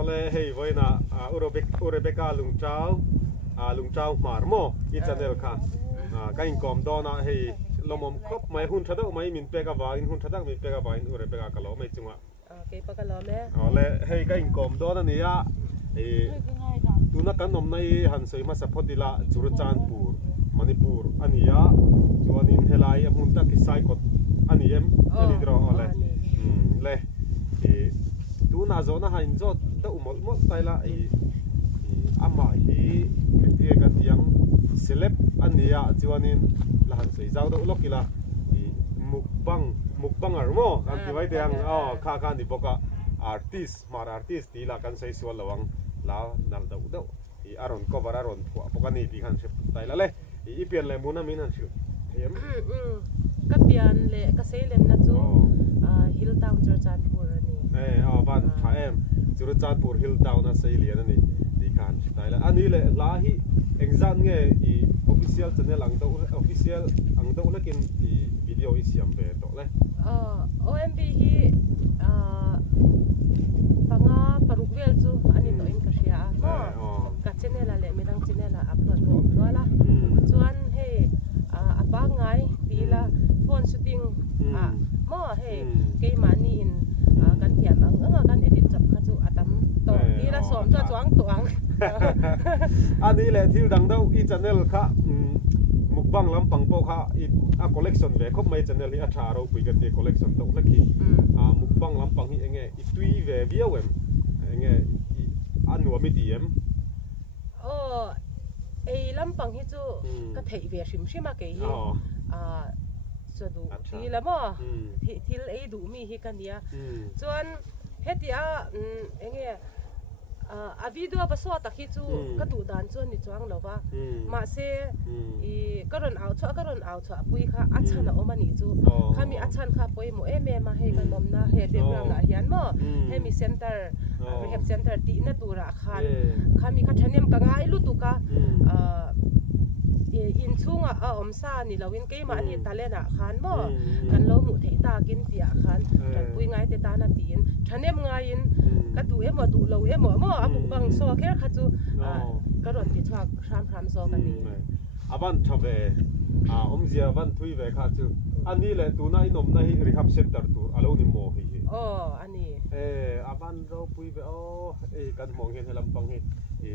ole hei voina Rebecca lung chau marmo I channel kha kain kom dona hei lomom khop mai hun thada mai min peka wain hun thada min peka wain Rebecca kalo mai chunga ke pakalo me ole hei kain kom dona nia tuna kan nom nai han soi ma sapotila Churachandpur Manipur ania chuanin helai amun ta kisai kot aniem ani dro ole le tuna zona hain zot ta umol mol taila ama hi ke kan tiang seleb ania chuanin lahan sei zau do lokila mukbang armo kan ti vai tiang kha ni boka artist ti la kan sei sual lawang la nal do do aron cover aron boka ni ti kan se taila le I pian le muna min han shoot them ka pian le ka sei len na chu Hilltown Churachandpur ani van thaem Churachandpur Hilltown na sei lian ani ti khan taila ani le la hi exam nge I official channel ang do lekin I video I siam ve to le OMB hi panga parukvel chu ani to in ka sia ka channel le midang channel upload ko wala chuan he apa ngai tila phone shooting mo he ke mani in kan thiam anga kan edit chap kha chu atam to tila som cha chuang tuang ani le thil dang do I channel kha mukbang lampang po kha a collection ve khop mai channel hi a tha ro pui ka te collection to laki mukbang lampang hi enge I tui ve biawem enge anu mi tiem lampang hi chu ka thei ve shim a ke hi so du ti la mo thil ei du mi hi kania chuan hetia enge a video ba so ta khi chu ka du dan chuan ni chuang lova ma se I karon au chwa pui kha achana omani chu khami achan kha poi mo ma he kan momna he program la hian mo he mi center rehab center ti na tura khan khami kha thanem ka ngai lu tu ka in chunga omsa ni lawin ke ma ni talena khan mo kan lo mu thei ta kin tia khan than pui ngai te ta na tin thanem ngai in ka du emo du lo emo mo amu bang so kher kha chu karon ti chak ram so kan ni aban thave omzia van thui ve kha chu ani le tu na inom na hi rehab center tur alo ni mo hi ani aban ro pui ve kan mong hen lampang hi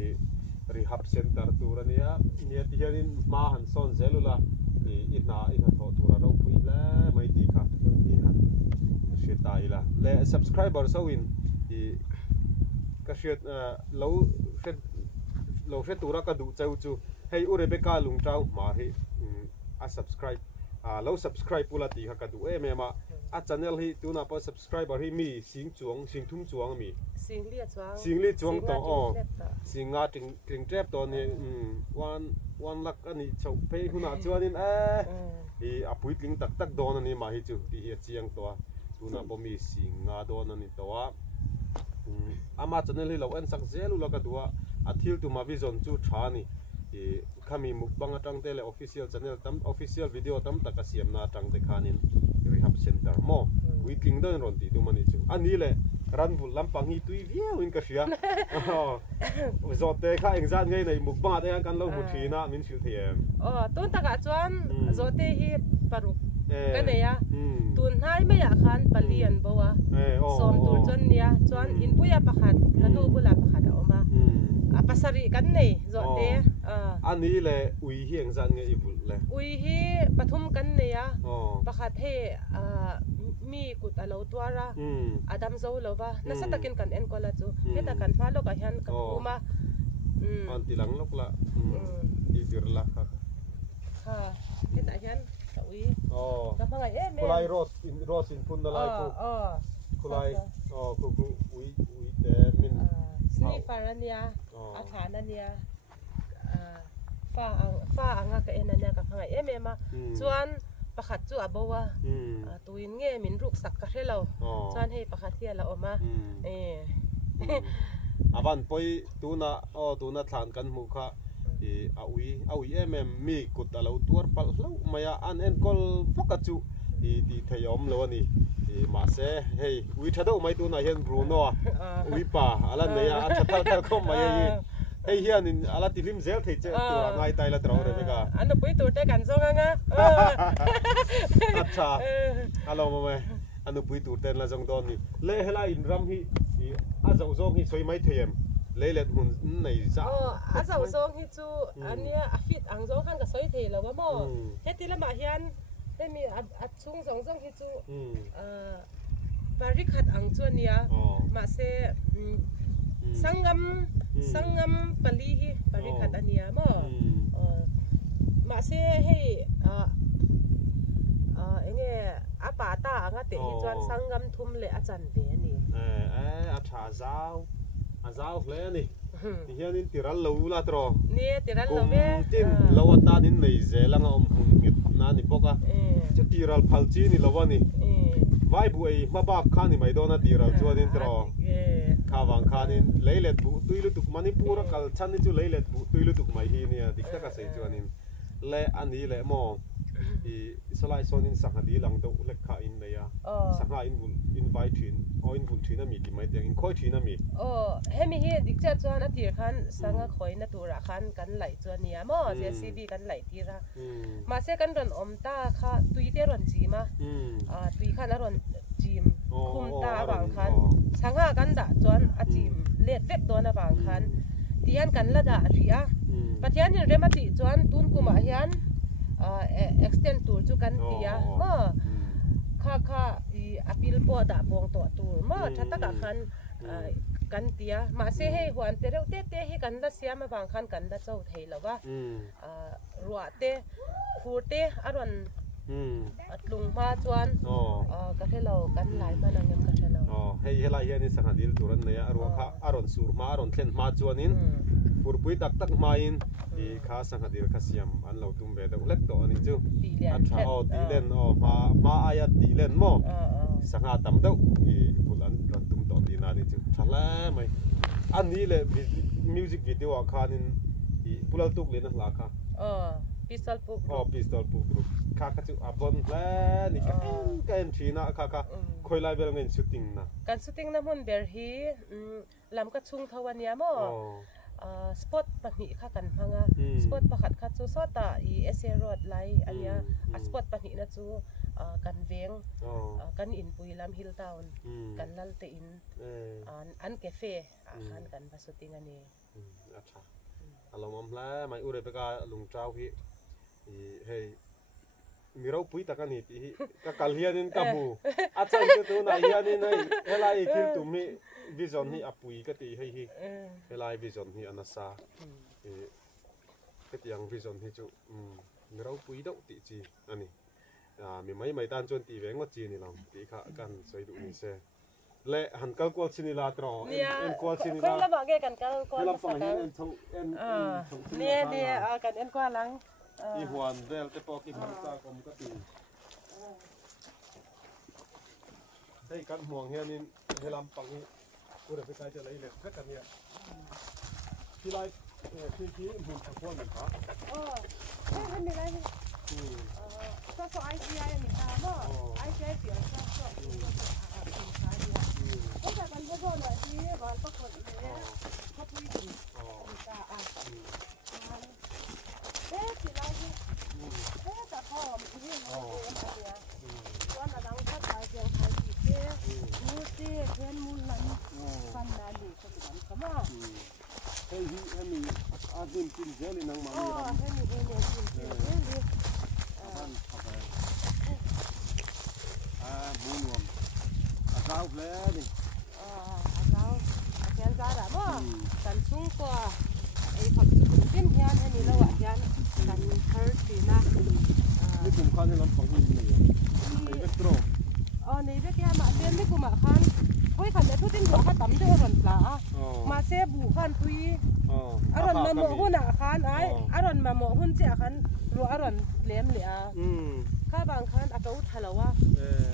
rehab center tur ania nia ti hianin ma han son zelula ina tho tur ro pui la mai ti kha I han sheta ila le subscriber so in ka shet lo shet tura ka du chau chu hei Rebecca lung chau ma hi a subscribe lo subscribe pula ti kha ka du ma a channel hi tuna pa subscriber hi mi sing thum chuang mi sing li chuang to singa ting trap to ni 1 lakh ani chau pe huna chuanin I apui tling tak don ani ma hi chu ti hi chiang to tuna pa mi singa don ani to ama channel hi lo an sak zelu la ka duwa athil tu ma vision chu thani khami mukbang atang te le official channel tam official video tam taka siam na atang te khanin rehab center mo weekling don ron ti tu mani chu ani le ran bul lampang hi tui viau in ka sia zote kha exam ngai nei mukbang ate kan lo mu thina min sil them tun taka chuan zote hi paruk kaneya tun hai me ya khan palian bowa som tur chon nia chuan in puya pakhat kanu bula pakhat oma pasari kan nei zote ani le ui hi exam ngai ibul le ui hi pathum kan neya pakhat he mi kut alo twara adam zo lova nasa takin kan en kola chu heta kan phalo ka hian ka uma anti lang lok la ibir la ha heta hian ka ui ka pangai kulai rose in pun na lai ko kulai ku ui te min sniffer ania athana nia fa anga ka enania ka pangai ma chuan pakhat chu abowa tuin nge min ruk sak ka hrelo chuan hei pakhat hi ala oma avan poi tuna thlan kan mu kha aui mi kut alo tur pal hlo maya an en kol foka chu ti thayom lo ani มาเซ่เฮ้ยวิชาโดไม่ตัวไหนเห็นบรูโน่วิป่าอะไรเนี่ยชัดทัลเข้ามาเฮ้ยเฮียนี่อะไรที่ริมเซลที่เจอตัวง่ายตายละตรอเลยไหมกันอันนั้นไปตัวเตะกันซะงั้นอ่ะอัจฉริฮัลโหลมาไหมอันนั้นไปตัวเต้นละจังตอนนี้เล่ให้ละอินรัมฮีอาจจะuzongฮีสวยไม่เทียมเล่เล็ดหุ่นไหนจ้าอาจจะuzongฮีจูอันเนี้ยฟิตอังซองขันกับสวยเทียแล้วว่ามั่วเฮ็ดที่ละมาเฮียนได้มีอัดชุ่ง2ฮีจูบริขัดอังจวนเนี้ยมาเซสังกมปลีฮีบริขัดอันเนี้ยมั่วมาเซให้เงี้ยอาป่าตาอ่ะเตะจวนสังกมทุ่มเลยอาจารย์เวียนี่อาชาเจ้าเลยนี่เฮียนี่ติรัลลูละตรอนี่ติรัลลูเบ้จินลาวตานี่ในเซลังอมหุ่นมิดนานี่ปกะจุดติรัลพัลจีนี่ลาวนี่ไว้บุยมาบักขานี่ไม่โดนติรัลจวนนี่ตรอข้าวังขานี่เลยเล็ดบุตุยลุตุกมันนี่ปูระกัลชันนี่จูเลยเล็ดบุตุยลุตุกไม่ฮีนี่ดิกตะกะเซจวนนี่เละอันนี้เละมอสไลด์โซนินสังหาดีหลังตัวเล็กขาอินเลยอะสังหาอินไวท์ทินอินบุลทินน่ะมีกี่ไม่เดียงอินคอยทินน่ะมีเฮมิฮีดิกเจ้าจวนอดีตขันสังหาคอยนัตัวละขันกันไหลจวนเนี่ยมั่วเสียซีดีกันไหลทีละมาเสียกันรอนอมตาค่ะตุยเตรอนจีมาตุยขันรอนจีมคุมตาบางขันสังหากันด่าจวนอจีมเล็ดเว็บตัวน่ะบางขันที่ยันกันละด่าเรียปัจจัยนี้เรื่องมาติจวนตุนกุมายันextend ตัวจุกันเตียมาค่ะappeal ปอดาบองตัวตัวมาชัตตะกะคันกันเตียมาเสให้หวนเตเรเตให้กันละเสียมาบางคันกันละเจ้าไทยแล้วว่ารัวเตฟูเตอรอนลุงมาจวนก็ให้เรากันหลายมานังยังกันเราให้หลายเฮียนี่สังหาดีตัวนั้นเนี่ยรัวค่ะอรอนสูร์มาอรอนเทนมาจวนินฟูร์ปุยตักมาอินข้าสังหาดีข้าเสียมอันเราตุ้มเบดเล็กตัวนี้จู่อันชาตีเลนมาอายตีเลนโมสังหาตั้มเต้าบุลันรันตุ้มตัวดีนานี่จู่ชาละไหมอันนี้เลยมิวสิกวิดีโอข้านินบุลันตุกเลยนะล่ะค่ะพิสตอลปุกพิสตอลปุกข้าก็จู่บนแล้วนี่กันชีน่ะข้าคอยไล่เวลาเงินชูตติ้งนะการชูตติ้งน้ำมันเบอร์ฮีลำกระชุ่งทวันนี้มั้งสปอตปะหิค่ะกันพังสปอตปะขัดคัดจูซอตาเอเซโรดไลอันนี้สปอตปะหินะจูกันเวงกันอินปุยลำฮิลทาวน์กันลัลเตอินอันแคเฟ่อากันพัสติงอันนี้อัชชาอารมณ์แล้วไม่อุเรเปกาลุงเจ้าพี่เฮ้ยมีเราปุยตะกันนี่พี่ก็กัลเฮียนินกับบูอาจารย์ตัวไหนเฮียนินให้เฮลัยคิดตุมิวิจารณ์ที่อปุยก็ตีให้เฮลัยวิจารณ์ที่อนาซาก็ตีอย่างวิจารณ์ที่จู่มีเราปุยดอกตีจีอันนี้มีไม่ตันจนตีแหวงว่าจีนี่เราตีข้ากันสวยดูนี่เซ่เละหันกัลกวลชินิลาตรอเอ็นกวลชินิลาคนละบอกแกกันกัลกวลภาษากันเนี่ยกันเอ็นกวลหลังอีหวนเวลแต่พอกินหันตากรมก็ตีได้กันห่วงเฮียนี่เฮลำปังนี่กูเดี๋ยวไปใส่จะอะไรเลยแค่กันเนี่ยที่ไรที่หุ่นตะพวนเหมือนกันไม่มีอะไรก็ไอซีไอนี่ค่ะเนาะไอซีไอเสียก็ก็แต่มันก็หน่อยที่บ้านปกติเนี่ยเขาพูดถึงที่เราแต่พ่อมันที่เราเนี่ยส่วนเราก็ตายเพียงใครติดมูเต้เพื่อนมูลันฟันนาลีก็จะทำมาให้มีอาดินกินเจลินังมาให้มีกินเจลิบ้านเข้าไปบุญรวมอาเจ้าแล้วนี่อาเจ้าแกนจ้าด่าบ่กันชุ่งกว่าไอ้ผักกินเฮียนให้นี่แล้วอ่ะยันกันเฮิร์ตสีนะนี่กลุ่มข้าวที่เราฟังที่นี่นี่ก็ตรงนี่เด็กแก่มาเต้นนี่กูมาคันเฮ้ยคันเดี๋ยวทุกทีหัวข้าตั้มเดือดร้อนปลามาเซบูคันพุยอร่อยมาหมอหุ่นอ่ะคันไอ้อร่อยมาหมอหุ่นเจ้าคันรัวอร่อยเลี้ยมเลยข้าบางคันอากาศทะเลาะ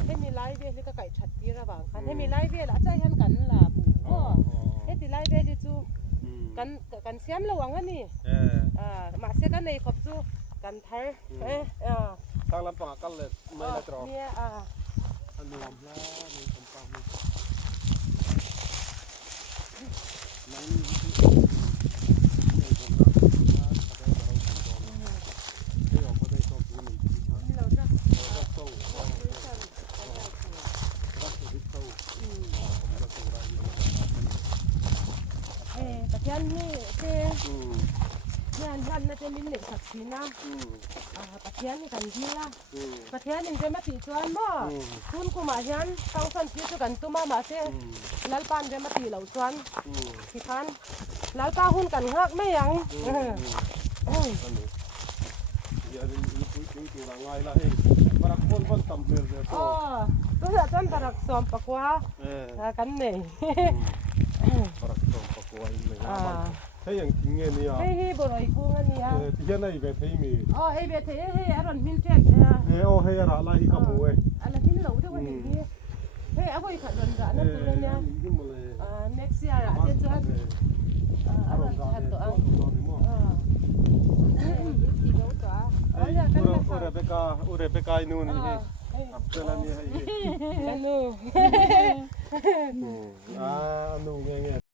ให้มีไล่เบี้ยนี่ก็ไก่ชัดที่ระบางคันให้มีไล่เบี้ยละใจหันกันล่ะบูให้ตีไล่เบี้ยจู่กันเสียมระวังอันนี้มาเสียกันในขอบจู่กันไทยทางลำปางกันเลยไม่ได้ตรอเนี่ย อันนวมแล้วมีคำฟังมีนั่นนี่คือYan ni ke yan na ten minit saksina patian ni kan gila patian ni mati chuan mo kun kuma hian tangsan ti chu kan tuma ma se lalpan de mati lo chuan ki khan lalpa hun kan ngak me yang ya rin ipui ting tu ra ngai la hei parak pon pon tam mer de to to sa chan parak som pakwa kan nei parak som pakwa in thấyอย่างจริงเนี่ย เฮ้ยบ่อยกูงั้นเนี่ย ที่ยันไอ้เวทีมี อ๋อไอ้เวทีเฮ้ยอร่อยมินเจ็ดโอ้เฮ้ยอะไรที่กับมวย อะไรที่เราด้วยวันนี้เฮ้ยเอาไปขัดรถกันนั่นตัวเนี่ยnext year อ่ะเจ้าจ้าอร่อยขัดตัวอ่ะอุเรเบกาอินูนี่เจริญนี่ให้นูนูเงี้ย